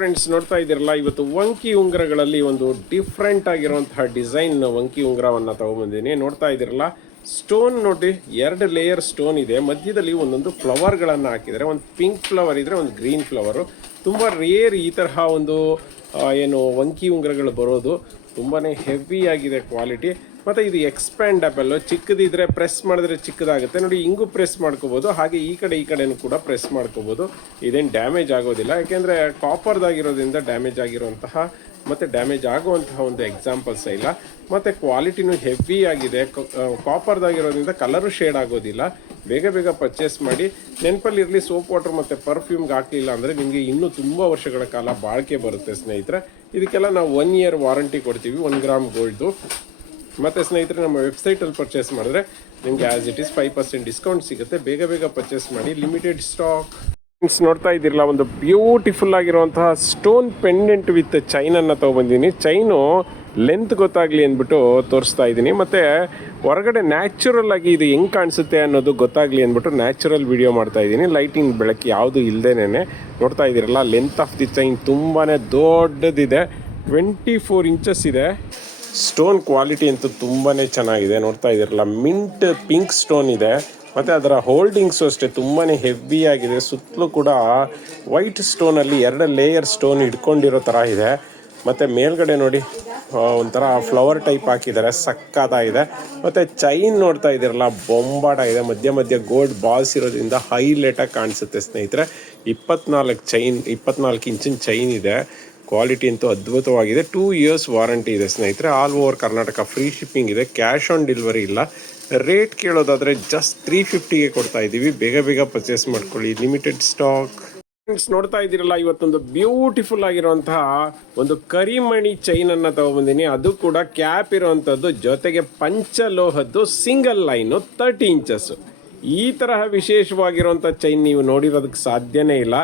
Friends ನೋಡ್ತಾ ಇದ್ದೀರಲ್ಲ, ಇವತ್ತು ವಂಕಿ ಉಂಗುರಗಳಲ್ಲಿ ಒಂದು ಡಿಫ್ರೆಂಟ್ ಆಗಿರುವಂತಹ ಡಿಸೈನ್ ವಂಕಿ ಉಂಗುರವನ್ನು ತಗೊಂಬಂದಿನಿ. ನೋಡ್ತಾ ಇದ್ದೀರಲ್ಲ ಸ್ಟೋನ್ ನೋಡಿ, ಎರಡು ಲೇಯರ್ ಸ್ಟೋನ್ ಇದೆ. ಮಧ್ಯದಲ್ಲಿ ಒಂದೊಂದು ಫ್ಲವರ್ಗಳನ್ನು ಹಾಕಿದರೆ ಒಂದು ಪಿಂಕ್ ಫ್ಲವರ್ ಇದ್ರೆ ಒಂದು ಗ್ರೀನ್ ಫ್ಲವರು ತುಂಬ ರೇರ್ ಈ ತರಹ ಒಂದು ಏನು ವಂಕಿ ಉಂಗುರಗಳು ಬರೋದು. ತುಂಬಾ ಹೆವಿ ಆಗಿದೆ ಕ್ವಾಲಿಟಿ ಮತ್ತು ಇದು ಎಕ್ಸ್ಪ್ಯಾಂಡಬಲ್ ಚಿಕ್ಕದಿದ್ರೆ ಪ್ರೆಸ್ ಮಾಡಿದ್ರೆ ಚಿಕ್ಕದಾಗುತ್ತೆ. ನೋಡಿ ಹಿಂಗೂ ಪ್ರೆಸ್ ಮಾಡ್ಕೋಬೋದು. ಹಾಗೆ ಈ ಕಡೆ ಈ ಕಡೆನೂ ಕೂಡ ಪ್ರೆಸ್ ಮಾಡ್ಕೋಬೋದು. ಇದೇನು ಡ್ಯಾಮೇಜ್ ಆಗೋದಿಲ್ಲ. ಯಾಕೆಂದರೆ ಕಾಪರ್ದಾಗಿರೋದ್ರಿಂದ ಡ್ಯಾಮೇಜ್ ಆಗಿರುವಂತಹ ಮತ್ತು ಡ್ಯಾಮೇಜ್ ಆಗುವಂತಹ ಒಂದು ಎಕ್ಸಾಂಪಲ್ಸ್ ಇಲ್ಲ. ಮತ್ತು ಕ್ವಾಲಿಟಿನೂ ಹೆವಿ ಆಗಿದೆ. ಕಾಪರ್ದಾಗಿರೋದ್ರಿಂದ ಕಲರು ಶೇಡ್ ಆಗೋದಿಲ್ಲ. ಬೇಗ ಬೇಗ ಪರ್ಚೇಸ್ ಮಾಡಿ. ನೆನಪಲ್ಲಿರಲಿ ಸೋಪ್ ವಾಟರ್ ಮತ್ತು ಪರ್ಫ್ಯೂಮ್ಗೆ ಹಾಕಲಿಲ್ಲ ಅಂದರೆ ನಿಮಗೆ ಇನ್ನೂ ತುಂಬ ವರ್ಷಗಳ ಕಾಲ ಬಾಳಿಕೆ ಬರುತ್ತೆ ಸ್ನೇಹಿತರೆ. ಇದಕ್ಕೆಲ್ಲ ನಾವು ಒನ್ ಇಯರ್ ವಾರಂಟಿ ಕೊಡ್ತೀವಿ. ಒನ್ ಗ್ರಾಮ್ ಗೋಲ್ಡ್ದು ಮತ್ತು ಸ್ನೇಹಿತರೆ, ನಮ್ಮ ವೆಬ್ಸೈಟಲ್ಲಿ ಪರ್ಚೇಸ್ ಮಾಡಿದ್ರೆ ನಿಮಗೆ as it is five percent discount ಸಿಗುತ್ತೆ. ಬೇಗ ಬೇಗ ಪರ್ಚೇಸ್ ಮಾಡಿ ಲಿಮಿಟೆಡ್ ಸ್ಟಾಕ್ ಫ್ರೆಂಡ್ಸ್ ನೋಡ್ತಾ ಇದ್ದೀರಲ್ಲ, ಒಂದು ಬ್ಯೂಟಿಫುಲ್ ಆಗಿರುವಂತಹ ಸ್ಟೋನ್ ಪೆಂಡೆಂಟ್ ವಿತ್ ಚೈನನ್ನು ತೊಗೊಬಂದಿನಿ. ಚೈನು ಲೆಂತ್ ಗೊತ್ತಾಗಲಿ ಅಂದ್ಬಿಟ್ಟು ತೋರಿಸ್ತಾ ಇದ್ದೀನಿ. ಮತ್ತು ಹೊರಗಡೆ ನ್ಯಾಚುರಲ್ ಆಗಿ ಇದು ಹೆಂಗೆ ಕಾಣಿಸುತ್ತೆ ಅನ್ನೋದು ಗೊತ್ತಾಗಲಿ ಅಂದ್ಬಿಟ್ಟು ನ್ಯಾಚುರಲ್ ವಿಡಿಯೋ ಮಾಡ್ತಾ ಇದ್ದೀನಿ. ಲೈಟಿಂಗ್ ಬೆಳಕು ಯಾವುದು ಇಲ್ಲದೇನೆ ನೋಡ್ತಾ ಇದ್ದೀರಲ್ಲ ಲೆಂತ್ ಆಫ್ ದಿ ಚೈನ್ ತುಂಬಾ ದೊಡ್ಡದಿದೆ. ಟ್ವೆಂಟಿ ಫೋರ್ ಇಂಚಸ್ ಇದೆ. ಸ್ಟೋನ್ ಕ್ವಾಲಿಟಿ ಅಂತೂ ತುಂಬಾ ಚೆನ್ನಾಗಿದೆ. ನೋಡ್ತಾ ಇದ್ದೀರಲ್ಲ, ಮಿಂಟ್ ಪಿಂಕ್ ಸ್ಟೋನ್ ಇದೆ. ಮತ್ತು ಅದರ ಹೋಲ್ಡಿಂಗ್ಸು ಅಷ್ಟೇ ತುಂಬಾ ಆಗಿದೆ. ಸುತ್ತಲೂ ಕೂಡ ವೈಟ್ ಸ್ಟೋನಲ್ಲಿ ಎರಡು ಲೇಯರ್ ಸ್ಟೋನ್ ಇಟ್ಕೊಂಡಿರೋ ಥರ ಇದೆ. ಮತ್ತು ಮೇಲ್ಗಡೆ ನೋಡಿ ಒಂಥರ ಫ್ಲವರ್ ಟೈಪ್ ಹಾಕಿದ್ದಾರೆ. ಸಕ್ಕತ್ತಾಗಿದೆ. ಮತ್ತು ಚೈನ್ ನೋಡ್ತಾ ಇದ್ದೀರಲ್ಲ, ಬೊಂಬಾಟ ಇದೆ. ಮಧ್ಯ ಮಧ್ಯ ಗೋಲ್ಡ್ ಬಾಲ್ಸ್ ಇರೋದ್ರಿಂದ ಹೈಲೈಟಾಗಿ ಕಾಣಿಸುತ್ತೆ ಸ್ನೇಹಿತರೆ. ಇಪ್ಪತ್ನಾಲ್ಕು ಚೈನ್, ಇಪ್ಪತ್ನಾಲ್ಕು ಇಂಚಿನ ಚೈನ್ ಇದೆ. ಕ್ವಾಲಿಟಿ ಅಂತೂ ಅದ್ಭುತವಾಗಿದೆ. ಟೂ ಇಯರ್ಸ್ ವಾರಂಟಿ ಇದೆ ಸ್ನೇಹಿತರೆ. All over Karnataka free shipping ಇದೆ. ಕ್ಯಾಶ್ ಆನ್ ಡೆಲಿವರಿ ಇಲ್ಲ. ರೇಟ್ ಕೇಳೋದಾದರೆ ಜಸ್ಟ್ ತ್ರೀ ಫಿಫ್ಟಿಗೆ ಕೊಡ್ತಾ ಇದ್ದೀವಿ. ಬೇಗ ಬೇಗ ಪರ್ಚೇಸ್ ಮಾಡ್ಕೊಳ್ಳಿ. ಲಿಮಿಟೆಡ್ ಸ್ಟಾಕ್ ಫ್ರೆಂಡ್ಸ್ ನೋಡ್ತಾ ಇದ್ದೀರಲ್ಲ, ಇವತ್ತೊಂದು ಬ್ಯೂಟಿಫುಲ್ ಆಗಿರುವಂತಹ ಒಂದು ಕರಿಮಣಿ ಚೈನ್ ಅನ್ನ ತಗೊಂಬಂದಿನಿ. ಅದು ಕೂಡ ಕ್ಯಾಪ್ ಇರುವಂತದ್ದು ಜೊತೆಗೆ ಪಂಚಲೋಹದ್ದು ಸಿಂಗಲ್ ಲೈನು ತರ್ಟಿ ಇಂಚಸ್ ಈ ತರಹ ವಿಶೇಷವಾಗಿರುವಂಥ ಚೈನ್ ನೀವು ನೋಡಿರೋದಕ್ಕೆ ಸಾಧ್ಯನೇ ಇಲ್ಲ.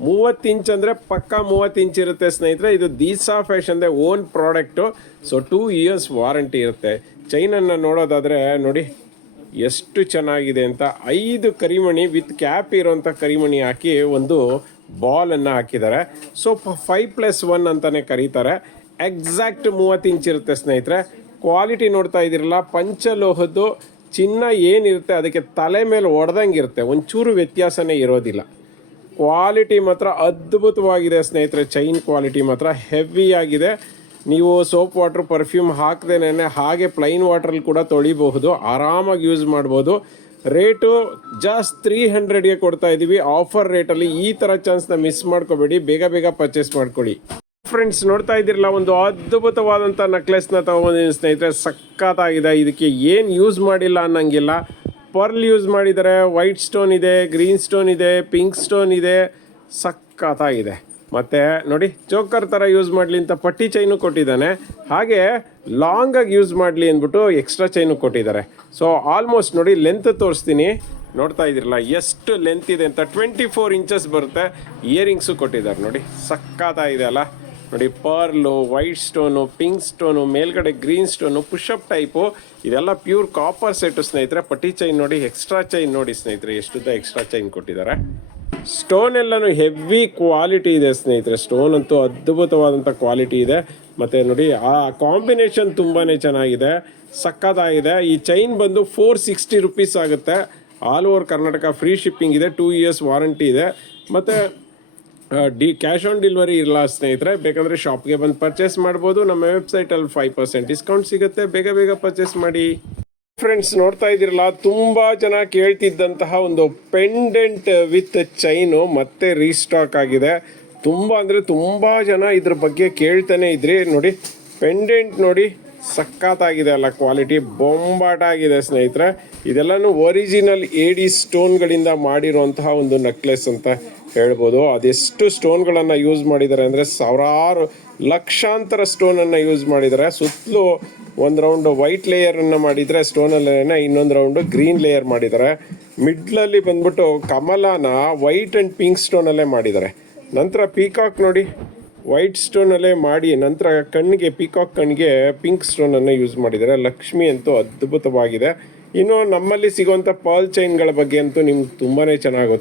ಮೂವತ್ತು ಇಂಚ್ ಅಂದರೆ ಪಕ್ಕ ಮೂವತ್ತು ಇಂಚ್ ಇರುತ್ತೆ, ಸ್ನೇಹಿತರೆ. ಇದು Deesa ಫ್ಯಾಷನ್ದೇ own product. So, two years warranty ಇರುತ್ತೆ. ಚೈನನ್ನು ನೋಡೋದಾದರೆ, ನೋಡಿ, ಎಷ್ಟು ಚೆನ್ನಾಗಿದೆ ಅಂತ. ಐದು ಕರಿಮಣಿ ವಿತ್ ಕ್ಯಾಪ್ ಇರೋಂಥ ಕರಿಮಣಿ ಹಾಕಿ ಒಂದು ಬಾಲನ್ನು ಹಾಕಿದ್ದಾರೆ. ಸೊ ಫೈವ್ ಪ್ಲಸ್ ಒನ್ ಅಂತಲೇ ಕರೀತಾರೆ. ಎಕ್ಸಾಕ್ಟ್ ಮೂವತ್ತು ಇಂಚ್ ಇರುತ್ತೆ, ಸ್ನೇಹಿತರೆ. ಕ್ವಾಲಿಟಿ ನೋಡ್ತಾ ಇದ್ದೀರಲ್ಲ, ಪಂಚಲೋಹದ್ದು, ಚಿನ್ನ ಏನಿರುತ್ತೆ, ಅದಕ್ಕೆ ತಲೆ ಮೇಲೆ ಒಡೆದಂಗೆ ಇರುತ್ತೆ. ಒಂಚೂರು ವ್ಯತ್ಯಾಸನೇ ಇರೋದಿಲ್ಲ. ಕ್ವಾಲಿಟಿ ಮಾತ್ರ ಅದ್ಭುತವಾಗಿದೆ ಸ್ನೇಹಿತರೆ. ಚೈನ್ ಕ್ವಾಲಿಟಿ ಮಾತ್ರ ಹೆವಿ ಆಗಿದೆ. ನೀವು ಸೋಪ್ ವಾಟರ್ ಪರ್ಫ್ಯೂಮ್ ಹಾಕದೇನೆ ಹಾಗೆ ಪ್ಲೈನ್ ವಾಟ್ರಲ್ಲಿ ಕೂಡ ತೊಳಿಬಹುದು. ಆರಾಮಾಗಿ ಯೂಸ್ ಮಾಡ್ಬೋದು. ರೇಟು ಜಸ್ಟ್ ತ್ರೀ ಹಂಡ್ರೆಡ್ಗೆ ಕೊಡ್ತಾ ಇದ್ದೀವಿ ಆಫರ್ ರೇಟಲ್ಲಿ ಈ ಥರ ಚಾನ್ಸ್ನ ಮಿಸ್ ಮಾಡ್ಕೋಬೇಡಿ. ಬೇಗ ಬೇಗ ಪರ್ಚೇಸ್ ಮಾಡ್ಕೊಳ್ಳಿ. ಫ್ರೆಂಡ್ಸ್ ನೋಡ್ತಾ ಇದ್ದೀರಲ್ಲ, ಒಂದು ಅದ್ಭುತವಾದಂಥ ನೆಕ್ಲೆಸ್ನ ತೊಗೊಂಬಂದಿದ್ದೀನಿ ಸ್ನೇಹಿತರೆ. ಸಖತ್ತಾಗಿದೆ. ಇದಕ್ಕೆ ಏನು ಯೂಸ್ ಮಾಡಿಲ್ಲ ಅನ್ನಂಗಿಲ್ಲ. ಪರ್ಲ್ ಯೂಸ್ ಮಾಡಿದ್ದಾರೆ ವೈಟ್ ಸ್ಟೋನ್ ಇದೆ, ಗ್ರೀನ್ ಸ್ಟೋನ್ ಇದೆ, ಪಿಂಕ್ ಸ್ಟೋನ್ ಇದೆ, ಸಖತ್ತಾಗಿದೆ. ಮತ್ತು ನೋಡಿ ಚೋಕರ್ ಥರ ಯೂಸ್ ಮಾಡಲಿ ಅಂತ ಪಟ್ಟಿ ಚೈನು ಕೊಟ್ಟಿದ್ದಾನೆ. ಹಾಗೆ ಲಾಂಗಾಗಿ ಯೂಸ್ ಮಾಡಲಿ ಅಂದ್ಬಿಟ್ಟು ಎಕ್ಸ್ಟ್ರಾ ಚೈನು ಕೊಟ್ಟಿದ್ದಾರೆ. ಸೊ ಆಲ್ಮೋಸ್ಟ್ ನೋಡಿ ಲೆಂತ್ ತೋರಿಸ್ತೀನಿ. ನೋಡ್ತಾ ಇದ್ದೀರಲ್ಲ, ಎಷ್ಟು ಲೆಂತ್ ಇದೆ ಅಂತ ಟ್ವೆಂಟಿ ಫೋರ್ ಇಂಚಸ್ ಬರುತ್ತೆ ಇಯರಿಂಗ್ಸು ಕೊಟ್ಟಿದ್ದಾರೆ ನೋಡಿ, ಸಖತ್ತಾಗಿದೆ ಅಲ್ಲ. ನೋಡಿ, pearl white stone pink stone ಮೇಲ್ಗಡೆ green stone push up type ಇದೆಲ್ಲ ಪ್ಯೂರ್ ಕಾಪರ್ ಸೆಟ್ಟು ಸ್ನೇಹಿತರೆ. ಪಟ್ಟಿ ಚೈನ್ ನೋಡಿ ಎಕ್ಸ್ಟ್ರಾ ಚೈನ್ ನೋಡಿ, ಸ್ನೇಹಿತರೆ. ಎಷ್ಟುದ್ದ ಎಕ್ಸ್ಟ್ರಾ ಚೈನ್ ಕೊಟ್ಟಿದ್ದಾರೆ. ಸ್ಟೋನ್ ಎಲ್ಲನೂ ಹೆವಿ ಕ್ವಾಲಿಟಿ ಇದೆ, ಸ್ನೇಹಿತರೆ. ಸ್ಟೋನ್ ಅಂತೂ ಅದ್ಭುತವಾದಂಥ ಕ್ವಾಲಿಟಿ ಇದೆ. ಮತ್ತು ನೋಡಿ, ಆ ಕಾಂಬಿನೇಷನ್ ತುಂಬಾ ಚೆನ್ನಾಗಿದೆ. ಸಕ್ಕತ್ತಾಗಿದೆ. ಈ ಚೈನ್ ಬಂದು ಫೋರ್ ಸಿಕ್ಸ್ಟಿ ರುಪೀಸ್ ಆಗುತ್ತೆ. All over Karnataka free shipping ಇದೆ ಟೂ ಇಯರ್ಸ್ ವಾರಂಟಿ ಇದೆ. ಮತ್ತು ಡಿ ಕ್ಯಾಶ್ ಆನ್ ಡೆಲಿವರಿ ಇಲ್ಲ ಸ್ನೇಹಿತರೆ, ಬೇಕಂದರೆ ಶಾಪ್ಗೆ ಬಂದು ಪರ್ಚೇಸ್ ಮಾಡ್ಬೋದು. ನಮ್ಮ ವೆಬ್ಸೈಟಲ್ಲಿ ಫೈವ್ ಪರ್ಸೆಂಟ್ ಡಿಸ್ಕೌಂಟ್ ಸಿಗುತ್ತೆ. ಬೇಗ ಬೇಗ ಪರ್ಚೇಸ್ ಮಾಡಿ. ಫ್ರೆಂಡ್ಸ್ ನೋಡ್ತಾ ಇದ್ದೀರಲ್ಲ, ತುಂಬ ಜನ ಕೇಳ್ತಿದ್ದಂತಹ ಒಂದು ಪೆಂಡೆಂಟ್ ವಿತ್ ಚೈನು ಮತ್ತೆ ರೀಸ್ಟಾಕ್ ಆಗಿದೆ. ತುಂಬ ಅಂದರೆ ತುಂಬ ಜನ ಇದ್ರ ಬಗ್ಗೆ ಕೇಳ್ತಾನೆ ಇದ್ರಿ, ನೋಡಿ ಪೆಂಡೆಂಟ್ ನೋಡಿ, ಸಖತ್ತಾಗಿದೆ ಅಲ್ಲ ಕ್ವಾಲಿಟಿ ಬೊಂಬಾಟ ಆಗಿದೆ ಸ್ನೇಹಿತರೆ. ಇದೆಲ್ಲನೂ ಒರಿಜಿನಲ್ ಏಡಿ ಸ್ಟೋನ್ಗಳಿಂದ ಮಾಡಿರುವಂತಹ ಒಂದು ನೆಕ್ಲೆಸ್ ಅಂತ ಹೇಳ್ಬೋದು. ಅದೆಷ್ಟು ಸ್ಟೋನ್ಗಳನ್ನು ಯೂಸ್ ಮಾಡಿದ್ದಾರೆ ಅಂದರೆ ಸಾವಿರಾರು ಲಕ್ಷಾಂತರ ಸ್ಟೋನನ್ನು ಯೂಸ್ ಮಾಡಿದ್ದಾರೆ. ಸುತ್ತಲೂ ಒಂದು ರೌಂಡ್ ವೈಟ್ ಲೇಯರನ್ನು ಮಾಡಿದರೆ ಸ್ಟೋನಲ್ಲೇ ಇನ್ನೊಂದು ರೌಂಡು ಗ್ರೀನ್ ಲೇಯರ್ ಮಾಡಿದ್ದಾರೆ. ಮಿಡ್ಲಲ್ಲಿ ಬಂದ್ಬಿಟ್ಟು ಕಮಲಾನ ವೈಟ್ ಆ್ಯಂಡ್ ಪಿಂಕ್ ಸ್ಟೋನಲ್ಲೇ ಮಾಡಿದ್ದಾರೆ. ನಂತರ ಪೀಕಾಕ್ ನೋಡಿ, ವೈಟ್ ಸ್ಟೋನಲ್ಲೇ ಮಾಡಿ ನಂತರ ಕಣ್ಣಿಗೆ, ಪೀಕಾಕ್ ಕಣ್ಣಿಗೆ ಪಿಂಕ್ ಸ್ಟೋನನ್ನು ಯೂಸ್ ಮಾಡಿದ್ದಾರೆ. ಲಕ್ಷ್ಮಿ ಅಂತೂ ಅದ್ಭುತವಾಗಿದೆ. ಇನ್ನು ನಮ್ಮಲ್ಲಿ ಸಿಗುವಂಥ ಪಾಲ್ ಚೈನ್ಗಳ ಬಗ್ಗೆ ಅಂತೂ ನಿಮ್ಗೆ ತುಂಬಾ ಚೆನ್ನಾಗಿ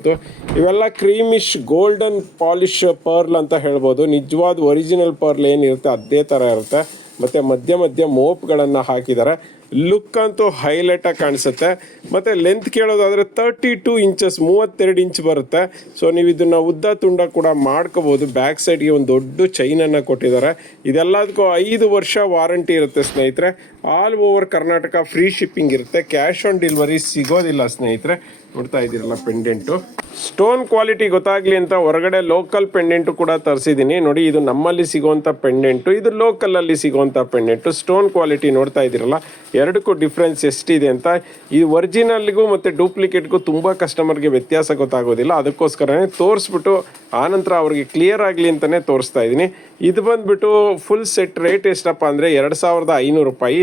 ಇವೆಲ್ಲ ಕ್ರೀಮಿಶ್ ಗೋಲ್ಡನ್ ಪಾಲಿಶ್ ಪರ್ಲ್ ಅಂತ ಹೇಳ್ಬೋದು. ನಿಜವಾದ ಒರಿಜಿನಲ್ ಪರ್ಲ್ ಏನಿರುತ್ತೆ, ಅದೇ ಥರ ಇರುತ್ತೆ. ಮತ್ತು ಮಧ್ಯ ಮಧ್ಯ ಮೋಪ್ಗಳನ್ನು ಹಾಕಿದ್ದಾರೆ. ಲುಕ್ ಅಂತೂ ಹೈಲೈಟಾಗಿ ಕಾಣಿಸುತ್ತೆ. ಮತ್ತು ಲೆಂತ್ ಕೇಳೋದಾದರೆ ತರ್ಟಿ ಟೂ ಇಂಚಸ್ ಮೂವತ್ತೆರಡು ಇಂಚ್ ಬರುತ್ತೆ. ಸೊ ನೀವು ಇದನ್ನು ಉದ್ದ ತುಂಡ ಕೂಡ ಮಾಡ್ಕೋಬೋದು. ಬ್ಯಾಕ್ ಸೈಡ್ಗೆ ಒಂದು ದೊಡ್ಡ ಚೈನನ್ನು ಕೊಟ್ಟಿದ್ದಾರೆ. ಇದೆಲ್ಲದಕ್ಕೂ ಐದು ವರ್ಷ ವಾರಂಟಿ ಇರುತ್ತೆ ಸ್ನೇಹಿತರೆ. All over Karnataka free shipping ಇರುತ್ತೆ. ಕ್ಯಾಶ್ ಆನ್ ಡೆಲಿವರಿ ಸಿಗೋದಿಲ್ಲ ಸ್ನೇಹಿತರೆ. ನೋಡ್ತಾ ಇದ್ದೀರಲ್ಲ ಪೆಂಡೆಂಟು. ಸ್ಟೋನ್ ಕ್ವಾಲಿಟಿ ಗೊತ್ತಾಗ್ಲಿ ಅಂತ ಹೊರಗಡೆ ಲೋಕಲ್ ಪೆಂಡೆಂಟು ಕೂಡ ತರಿಸಿದ್ದೀನಿ. ನೋಡಿ, ಇದು ನಮ್ಮಲ್ಲಿ ಸಿಗುವಂಥ ಪೆಂಡೆಂಟು, ಇದು ಲೋಕಲಲ್ಲಿ ಸಿಗುವಂಥ ಪೆಂಡೆಂಟು. ಸ್ಟೋನ್ ಕ್ವಾಲಿಟಿ ನೋಡ್ತಾ ಇದ್ದೀರಲ್ಲ, ಎರಡಕ್ಕೂ ಡಿಫ್ರೆನ್ಸ್ ಎಷ್ಟಿದೆ ಅಂತ. ಈ ಒರಿಜಿನಲ್ಗೂ ಮತ್ತು ಡೂಪ್ಲಿಕೇಟ್ಗೂ ತುಂಬ ಕಸ್ಟಮರ್ಗೆ ವ್ಯತ್ಯಾಸ ಗೊತ್ತಾಗೋದಿಲ್ಲ. ಅದಕ್ಕೋಸ್ಕರನೇ ತೋರಿಸ್ಬಿಟ್ಟು ಆನಂತರ ಅವ್ರಿಗೆ ಕ್ಲಿಯರ್ ಆಗಲಿ ಅಂತಲೇ ತೋರಿಸ್ತಾ ಇದ್ದೀನಿ. ಇದು ಬಂದುಬಿಟ್ಟು ಫುಲ್ ಸೆಟ್ ರೇಟ್ ಎಷ್ಟಪ್ಪ ಅಂದರೆ ಎರಡು ಸಾವಿರದ ಐನೂರು ರೂಪಾಯಿ.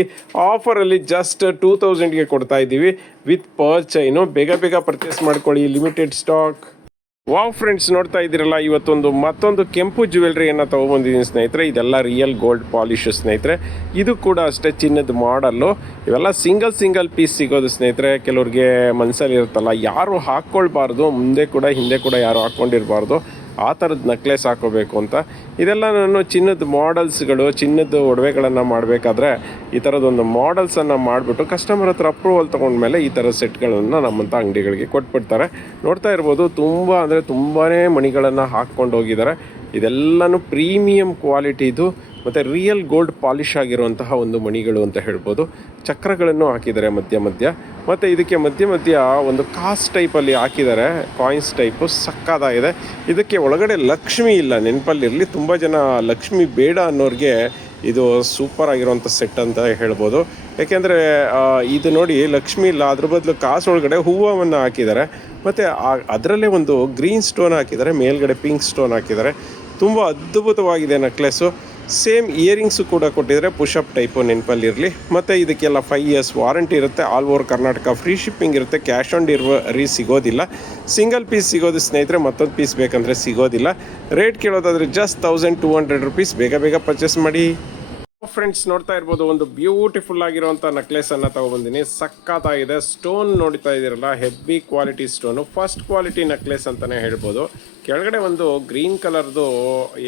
ಆಫರಲ್ಲಿ ಜಸ್ಟ್ ಟೂ ತೌಸಂಡ್ಗೆ ಕೊಡ್ತಾ ಇದ್ದೀವಿ. ವಿತ್ ಪರ್ಚೈನು ಬೇಗ ಬೇಗ ಪರ್ಚೇಸ್ ಮಾಡ್ಕೊಳ್ಳಿ. ಲಿಮಿಟೆಡ್ ಸ್ಟಾಕ್ ವಾವ್ ಫ್ರೆಂಡ್ಸ್ ನೋಡ್ತಾ ಇದ್ದೀರಲ್ಲ, ಇವತ್ತೊಂದು ಮತ್ತೊಂದು ಕೆಂಪು ಜ್ಯುವೆಲ್ರಿಯನ್ನು ತೊಗೊಬಂದಿದ್ದೀನಿ ಸ್ನೇಹಿತರೆ. ಇದೆಲ್ಲ ರಿಯಲ್ ಗೋಲ್ಡ್ ಪಾಲಿಶ್ ಸ್ನೇಹಿತರೆ. ಇದು ಕೂಡ ಅಷ್ಟೇ ಚಿನ್ನದ ಮಾಡಲ್ಲು ಇವೆಲ್ಲ ಸಿಂಗಲ್ ಸಿಂಗಲ್ ಪೀಸ್ ಸಿಗೋದು ಸ್ನೇಹಿತರೆ. ಕೆಲವ್ರಿಗೆ ಮನಸ್ಸಲ್ಲಿ ಇರುತ್ತಲ್ಲ ಯಾರು ಹಾಕ್ಕೊಳ್ಬಾರ್ದು, ಮುಂದೆ ಕೂಡ, ಹಿಂದೆ ಕೂಡ ಯಾರು ಹಾಕ್ಕೊಂಡಿರಬಾರ್ದು. ಆ ಥರದ ನಕ್ಲೆಸ್ ಹಾಕೋಬೇಕು ಅಂತ. ಇದೆಲ್ಲ ನಾನು ಚಿನ್ನದ ಮಾಡಲ್ಸ್ಗಳು ಚಿನ್ನದ ಒಡವೆಗಳನ್ನು ಮಾಡಬೇಕಾದ್ರೆ ಈ ಥರದೊಂದು ಮಾಡಲ್ಸನ್ನು ಮಾಡಿಬಿಟ್ಟು ಕಸ್ಟಮರ್ ಹತ್ರ ಅಪ್ರೂವಲ್ ತೊಗೊಂಡ್ಮೇಲೆ ಈ ಥರ ಸೆಟ್ಗಳನ್ನು ನಮ್ಮಂಥ ಅಂಗಡಿಗಳಿಗೆ ಕೊಟ್ಬಿಡ್ತಾರೆ. ನೋಡ್ತಾ ಇರ್ಬೋದು, ತುಂಬ ಅಂದರೆ ತುಂಬಾ ಮಣಿಗಳನ್ನು ಹಾಕ್ಕೊಂಡು ಹೋಗಿದ್ದಾರೆ. ಇದೆಲ್ಲನೂ ಪ್ರೀಮಿಯಂ ಕ್ವಾಲಿಟಿದು ಮತ್ತು ರಿಯಲ್ ಗೋಲ್ಡ್ ಪಾಲಿಶ್ ಆಗಿರುವಂತಹ ಒಂದು ಮಣಿಗಳು ಅಂತ ಹೇಳ್ಬೋದು. ಚಕ್ರಗಳನ್ನು ಹಾಕಿದ್ದಾರೆ ಮಧ್ಯ ಮಧ್ಯ. ಮತ್ತು ಇದಕ್ಕೆ ಮಧ್ಯ ಮಧ್ಯ ಒಂದು ಕಾಸ್ ಟೈಪಲ್ಲಿ ಹಾಕಿದ್ದಾರೆ. ಕಾಯಿನ್ಸ್ ಟೈಪು ಸಕ್ಕದಾಗಿದೆ. ಇದಕ್ಕೆ ಒಳಗಡೆ ಲಕ್ಷ್ಮಿ ಇಲ್ಲ. ನೆನಪಲ್ಲಿರಲಿ ತುಂಬ ಜನ ಲಕ್ಷ್ಮಿ ಬೇಡ ಅನ್ನೋರಿಗೆ ಇದು ಸೂಪರ್ ಆಗಿರುವಂಥ ಸೆಟ್ ಅಂತ ಹೇಳ್ಬೋದು. ಯಾಕೆಂದರೆ ಇದು ನೋಡಿ ಲಕ್ಷ್ಮಿ ಇಲ್ಲ. ಅದ್ರ ಬದಲು ಕಾಸು ಒಳಗಡೆ ಹೂವನ್ನು ಹಾಕಿದ್ದಾರೆ. ಮತ್ತು ಅದರಲ್ಲೇ ಒಂದು ಗ್ರೀನ್ ಸ್ಟೋನ್ ಹಾಕಿದ್ದಾರೆ. ಮೇಲ್ಗಡೆ ಪಿಂಕ್ ಸ್ಟೋನ್ ಹಾಕಿದ್ದಾರೆ. ತುಂಬ ಅದ್ಭುತವಾಗಿದೆ ನೆಕ್ಲೆಸ್ಸು ಸೇಮ್ ಇಯರಿಂಗ್ಸು ಕೂಡ ಕೊಟ್ಟಿದ್ದಾರೆ ಪುಷಪ್ ಟೈಪು ನೆನಪಲ್ಲಿರಲಿ. ಮತ್ತು ಇದಕ್ಕೆಲ್ಲ ಫೈವ್ ಇಯರ್ಸ್ ವಾರಂಟಿ ಇರುತ್ತೆ. All over Karnataka free shipping ಇರುತ್ತೆ. ಕ್ಯಾಶ್ ಆನ್ ಡೆಲಿವರಿ ಸಿಗೋದಿಲ್ಲ. ಸಿಂಗಲ್ ಪೀಸ್ ಸಿಗೋದು ಸ್ನೇಹಿತರೆ, ಮತ್ತೊಂದು ಪೀಸ್ ಬೇಕಂದರೆ ಸಿಗೋದಿಲ್ಲ. Rate ಕೇಳೋದಾದರೆ just thousand two hundred rupees ಬೇಗ ಬೇಗ ಪರ್ಚೇಸ್ ಮಾಡಿ. ಫ್ರೆಂಡ್ಸ್ ನೋಡ್ತಾ ಇರ್ಬೋದು, ಒಂದು ಬ್ಯೂಟಿಫುಲ್ ಆಗಿರುವಂಥ ನೆಕ್ಲೆಸ್ ಅನ್ನ ತಗೊಬಂದಿನಿ. ಸಕ್ಕತ್ತಾಗಿದೆ ಸ್ಟೋನ್ ನೋಡ್ತಾ ಇದ್ದೀರಲ್ಲ heavy quality stone first quality necklace ಅಂತಾನೆ ಹೇಳ್ಬೋದು. ಕೆಳಗಡೆ ಒಂದು ಗ್ರೀನ್ ಕಲರ್ದು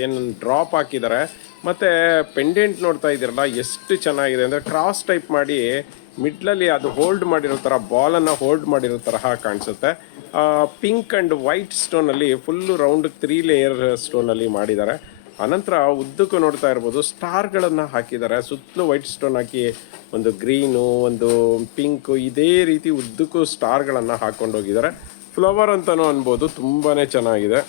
ಏನು ಡ್ರಾಪ್ ಹಾಕಿದ್ದಾರೆ ಮತ್ತು ಪೆಂಡೆಂಟ್ ನೋಡ್ತಾ ಇದ್ದೀರಲ್ಲ ಎಷ್ಟು ಚೆನ್ನಾಗಿದೆ ಅಂದರೆ ಕ್ರಾಸ್ ಟೈಪ್ ಮಾಡಿ ಮಿಡ್ಲಲ್ಲಿ ಅದು ಹೋಲ್ಡ್ ಮಾಡಿರೋ ಥರ ಬಾಲನ್ನು ಹೋಲ್ಡ್ ಮಾಡಿರೋ ತರಹ ಕಾಣಿಸುತ್ತೆ. ಪಿಂಕ್ ಆ್ಯಂಡ್ ವೈಟ್ ಸ್ಟೋನಲ್ಲಿ ಫುಲ್ಲು ರೌಂಡ್ ತ್ರೀ ಲೇಯರ್ ಸ್ಟೋನಲ್ಲಿ ಮಾಡಿದ್ದಾರೆ ಅನಂತರ ಉದ್ದಕ್ಕೂ ನೋಡ್ತಾ ಇರ್ಬೋದು, ಸ್ಟಾರ್ಗಳನ್ನು ಹಾಕಿದ್ದಾರೆ. ಸುತ್ತಲೂ ವೈಟ್ ಸ್ಟೋನ್ ಹಾಕಿ ಒಂದು ಗ್ರೀನು, ಒಂದು ಪಿಂಕು, ಇದೇ ರೀತಿ ಉದ್ದಕ್ಕೂ ಸ್ಟಾರ್ಗಳನ್ನು ಹಾಕ್ಕೊಂಡು ಹೋಗಿದ್ದಾರೆ ಫ್ಲವರ್ ಅಂತಲೂ ಅನ್ಬೋದು ತುಂಬಾ ಚೆನ್ನಾಗಿದೆ.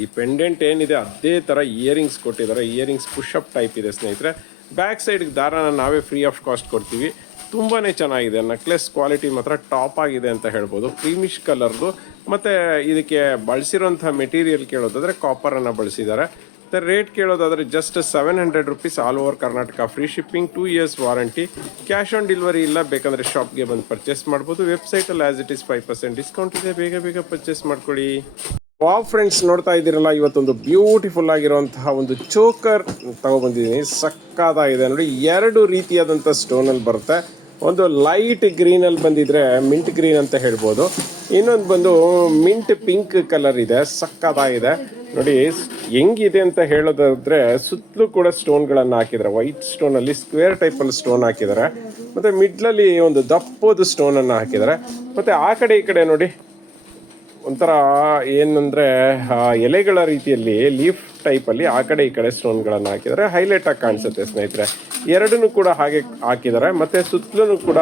ಈ ಪೆಂಡೆಂಟ್ ಏನಿದೆ, ಅದೇ ಥರ ಇಯರಿಂಗ್ಸ್ ಕೊಟ್ಟಿದ್ದಾರೆ. ಇಯರಿಂಗ್ಸ್ ಪುಷಪ್ ಟೈಪ್ ಇದೆ, ಸ್ನೇಹಿತರೆ. ಬ್ಯಾಕ್ ಸೈಡ್ಗೆ ದಾರನ ನಾವೇ ಫ್ರೀ ಆಫ್ ಕಾಸ್ಟ್ ಕೊಡ್ತೀವಿ. ತುಂಬಾ ಚೆನ್ನಾಗಿದೆ, ನೆಕ್ಲೆಸ್ ಕ್ವಾಲಿಟಿ ಮಾತ್ರ ಟಾಪ್ ಆಗಿದೆ ಅಂತ ಹೇಳ್ಬೋದು. ಕ್ರೀಮಿಶ್ ಕಲರ್ದು. ಮತ್ತು ಇದಕ್ಕೆ ಬಳಸಿರೋಂಥ ಮೆಟೀರಿಯಲ್ ಕೇಳೋದಾದರೆ ಕಾಪರನ್ನು ಬಳಸಿದ್ದಾರೆ. ಮತ್ತು rate ಕೇಳೋದಾದರೆ just seven hundred rupees all over Karnataka free shipping two years warranty cash on delivery ಇಲ್ಲ, ಬೇಕಂದ್ರೆ ಶಾಪ್ಗೆ ಬಂದು ಪರ್ಚೇಸ್ ಮಾಡ್ಬೋದು. ವೆಬ್ಸೈಟಲ್ಲಿ as it is five percent discount ಇದೆ. ಬೇಗ ಬೇಗ ಪರ್ಚೇಸ್ ಮಾಡ್ಕೊಳ್ಳಿ. ವಾವ್ ಫ್ರೆಂಡ್ಸ್ ನೋಡ್ತಾ ಇದ್ದೀರಲ್ಲ, ಇವತ್ತೊಂದು ಬ್ಯೂಟಿಫುಲ್ ಆಗಿರುವಂತಹ ಒಂದು ಚೋಕರ್ ತಗೊಬಂದಿದ್ದೀನಿ. ಸಕ್ಕದಾಗಿದೆ. ನೋಡಿ, ಎರಡು ರೀತಿಯಾದಂಥ ಸ್ಟೋನಲ್ಲಿ ಬರುತ್ತೆ. ಒಂದು ಲೈಟ್ ಗ್ರೀನಲ್ಲಿ ಬಂದಿದ್ರೆ ಮಿಂಟ್ ಗ್ರೀನ್ ಅಂತ ಹೇಳ್ಬೋದು. ಇನ್ನೊಂದು ಬಂದು ಮಿಂಟ್ ಪಿಂಕ್ ಕಲರ್ ಇದೆ. ಸಕ್ಕದಾಗಿದೆ. ನೋಡಿ, ಹೆಂಗಿದೆ ಅಂತ ಹೇಳೋದಾದ್ರೆ ಸುತ್ತಲೂ ಕೂಡ ಸ್ಟೋನ್ಗಳನ್ನು ಹಾಕಿದ್ದಾರೆ. ವೈಟ್ ಸ್ಟೋನಲ್ಲಿ ಸ್ಕ್ವೇರ್ ಟೈಪಲ್ಲಿ ಸ್ಟೋನ್ ಹಾಕಿದ್ದಾರೆ. ಮತ್ತು ಮಿಡ್ಲಲ್ಲಿ ಒಂದು ದಪ್ಪದ ಸ್ಟೋನನ್ನು ಹಾಕಿದ್ದಾರೆ. ಮತ್ತು ಆ ಕಡೆ ಈ ಕಡೆ ನೋಡಿ, ಒಂಥರ ಏನಂದರೆ ಎಲೆಗಳ ರೀತಿಯಲ್ಲಿ ಲೀಫ್ ಟೈಪಲ್ಲಿ ಆ ಕಡೆ ಈ ಕಡೆ ಸ್ಟೋನ್ಗಳನ್ನು ಹಾಕಿದ್ರೆ ಹೈಲೈಟ್ ಆಗಿ ಕಾಣಿಸುತ್ತೆ ಸ್ನೇಹಿತರೆ. ಎರಡನ್ನೂ ಕೂಡ ಹಾಗೆ ಹಾಕಿದ್ದಾರೆ. ಮತ್ತು ಸುತ್ತಲೂ ಕೂಡ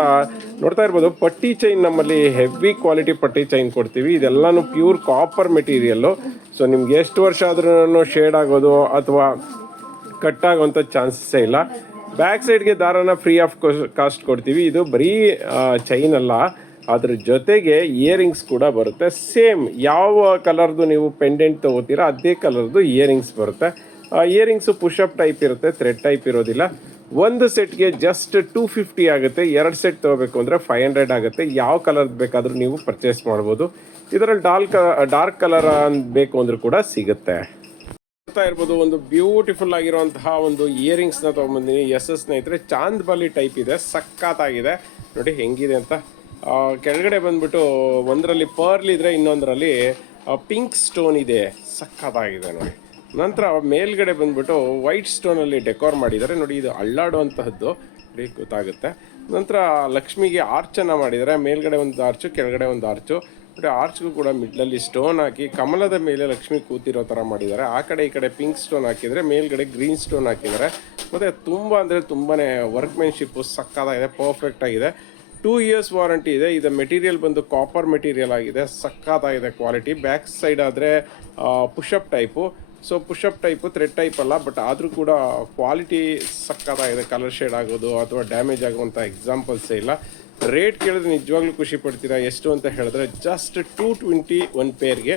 ನೋಡ್ತಾ ಇರ್ಬೋದು, ಪಟ್ಟಿ ಚೈನ್ ನಮ್ಮಲ್ಲಿ ಹೆವಿ ಕ್ವಾಲಿಟಿ ಪಟ್ಟಿ ಚೈನ್ ಕೊಡ್ತೀವಿ. ಇದೆಲ್ಲನೂ ಪ್ಯೂರ್ ಕಾಪರ್ ಮೆಟೀರಿಯಲ್ಲು ಸೊ ನಿಮ್ಗೆ ಎಷ್ಟು ವರ್ಷ ಆದ್ರೂ ಶೇಡ್ ಆಗೋದು ಅಥವಾ ಕಟ್ ಆಗುವಂಥ ಚಾನ್ಸಸ್ಸೇ ಇಲ್ಲ. ಬ್ಯಾಕ್ ಸೈಡ್ಗೆ ದಾರನ ಫ್ರೀ ಆಫ್ ಕಾಸ್ಟ್ ಕೊಡ್ತೀವಿ. ಇದು ಬರೀ ಚೈನ್ ಅಲ್ಲ. ಅದ್ರ ಜೊತೆಗೆ ಇಯರಿಂಗ್ಸ್ ಕೂಡ ಬರುತ್ತೆ. ಸೇಮ್ ಯಾವ ಕಲರ್ದು ನೀವು ಪೆಂಡೆಂಟ್ ತಗೋತೀರಾ, ಅದೇ ಕಲರ್ದು ಇಯರಿಂಗ್ಸ್ ಬರುತ್ತೆ. ಇಯರಿಂಗ್ಸು ಪುಷಪ್ ಟೈಪ್ ಇರುತ್ತೆ ಥ್ರೆಡ್ ಟೈಪ್ ಇರೋದಿಲ್ಲ. ಒಂದು ಸೆಟ್ಗೆ ಜಸ್ಟ್ ಟೂ ಫಿಫ್ಟಿ ಆಗುತ್ತೆ. ಎರಡು ಸೆಟ್ ತೊಗೋಬೇಕು ಅಂದರೆ ಫೈವ್ ಹಂಡ್ರೆಡ್ ಆಗುತ್ತೆ. ಯಾವ ಕಲರ್ ಬೇಕಾದರೂ ನೀವು ಪರ್ಚೇಸ್ ಮಾಡ್ಬೋದು. ಇದರಲ್ಲಿ ಡಾರ್ಕ್ ಡಾರ್ಕ್ ಕಲರ್ ಬೇಕು ಅಂದರೂ ಕೂಡ ಸಿಗುತ್ತೆ. ನೋಡ್ತಾ ಇರ್ಬೋದು, ಒಂದು ಬ್ಯೂಟಿಫುಲ್ ಆಗಿರುವಂತಹ ಒಂದು ಇಯರಿಂಗ್ಸ್ನ ತೊಗೊಂಬಂದಿನಿ. ಎಸ್ ಎಸ್ ಸ್ನೇಹಿತರೆ ಚಾಂದ್ ಬಾಲಿ ಟೈಪ್ ಇದೆ ಸಕ್ಕತ್ತಾಗಿದೆ ನೋಡಿ ಹೆಂಗಿದೆ ಅಂತ. ಕೆಳಗಡೆ ಬಂದ್ಬಿಟ್ಟು ಒಂದರಲ್ಲಿ ಪರ್ಲ್ ಇದ್ರೆ ಇನ್ನೊಂದರಲ್ಲಿ ಪಿಂಕ್ ಸ್ಟೋನ್ ಇದೆ. ಸಕ್ಕತ್ತಾಗಿದೆ ನೋಡಿ. ನಂತರ ಮೇಲ್ಗಡೆ ಬಂದ್ಬಿಟ್ಟು ವೈಟ್ ಸ್ಟೋನಲ್ಲಿ ಡೆಕೋರ್ ಮಾಡಿದ್ದಾರೆ. ನೋಡಿ, ಇದು ಅಳ್ಳಾಡುವಂತಹದ್ದು. ಗೊತ್ತಾಗುತ್ತೆ. ನಂತರ ಲಕ್ಷ್ಮಿಗೆ ಆರ್ಚನ್ನು ಮಾಡಿದ್ದಾರೆ. ಮೇಲ್ಗಡೆ ಒಂದು ಆರ್ಚು ಕೆಳಗಡೆ ಒಂದು ಆರ್ಚು ಮತ್ತೆ ಆರ್ಚ್ಗೂ ಕೂಡ ಮಿಡ್ಲಲ್ಲಿ ಸ್ಟೋನ್ ಹಾಕಿ ಕಮಲದ ಮೇಲೆ ಲಕ್ಷ್ಮಿ ಕೂತಿರೋ ಥರ ಮಾಡಿದ್ದಾರೆ. ಆ ಕಡೆ ಈ ಕಡೆ ಪಿಂಕ್ ಸ್ಟೋನ್ ಹಾಕಿದರೆ ಮೇಲ್ಗಡೆ ಗ್ರೀನ್ ಸ್ಟೋನ್ ಹಾಕಿದ್ದಾರೆ. ಮತ್ತು ತುಂಬ ಅಂದರೆ ತುಂಬಾ ವರ್ಕ್ಮೆನ್ಶಿಪ್ಪು ಸಕ್ಕತ್ತಾಗಿದೆ ಪರ್ಫೆಕ್ಟ್ ಆಗಿದೆ. ಟೂ ಇಯರ್ಸ್ ವಾರಂಟಿ ಇದೆ. ಇದು ಮೆಟೀರಿಯಲ್ ಬಂದು ಕಾಪರ್ ಮೆಟೀರಿಯಲ್ ಆಗಿದೆ. ಸಕ್ಕತ್ತಾಗಿದೆ ಕ್ವಾಲಿಟಿ ಬ್ಯಾಕ್ ಸೈಡ್ ಆದರೆ push up type so push up type thread type ಅಲ್ಲ ಬಟ್ ಆದರೂ ಕೂಡ ಕ್ವಾಲಿಟಿ ಸಕ್ಕತ್ತಾಗಿದೆ ಕಲರ್ ಶೇಡ್ ಆಗೋದು ಅಥವಾ ಡ್ಯಾಮೇಜ್ ಆಗುವಂಥ ಎಕ್ಸಾಂಪಲ್ಸೇ ಇಲ್ಲ. ರೇಟ್ ಕೇಳಿದ್ರೆ ನಿಜವಾಗ್ಲೂ ಖುಷಿ ಪಡ್ತೀರಾ, ಎಷ್ಟು ಅಂತ ಹೇಳಿದ್ರೆ ಜಸ್ಟ್ ಟೂ ಟ್ವೆಂಟಿ ಒನ್ ಪೇರ್ಗೆ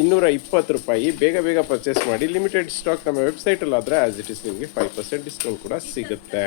ಇನ್ನೂರ ಇಪ್ಪತ್ತು ರೂಪಾಯಿ ಬೇಗ ಬೇಗ ಪರ್ಚೇಸ್ ಮಾಡಿ. ಲಿಮಿಟೆಡ್ ಸ್ಟಾಕ್ ನಮ್ಮ ವೆಬ್ಸೈಟಲ್ಲಿ ಆದರೆ ಆಸ್ ಇಟ್ ಇಸ್ ನಿಮಗೆ ಫೈವ್ ಪರ್ಸೆಂಟ್ ಡಿಸ್ಕೌಂಟ್ ಕೂಡ ಸಿಗುತ್ತೆ.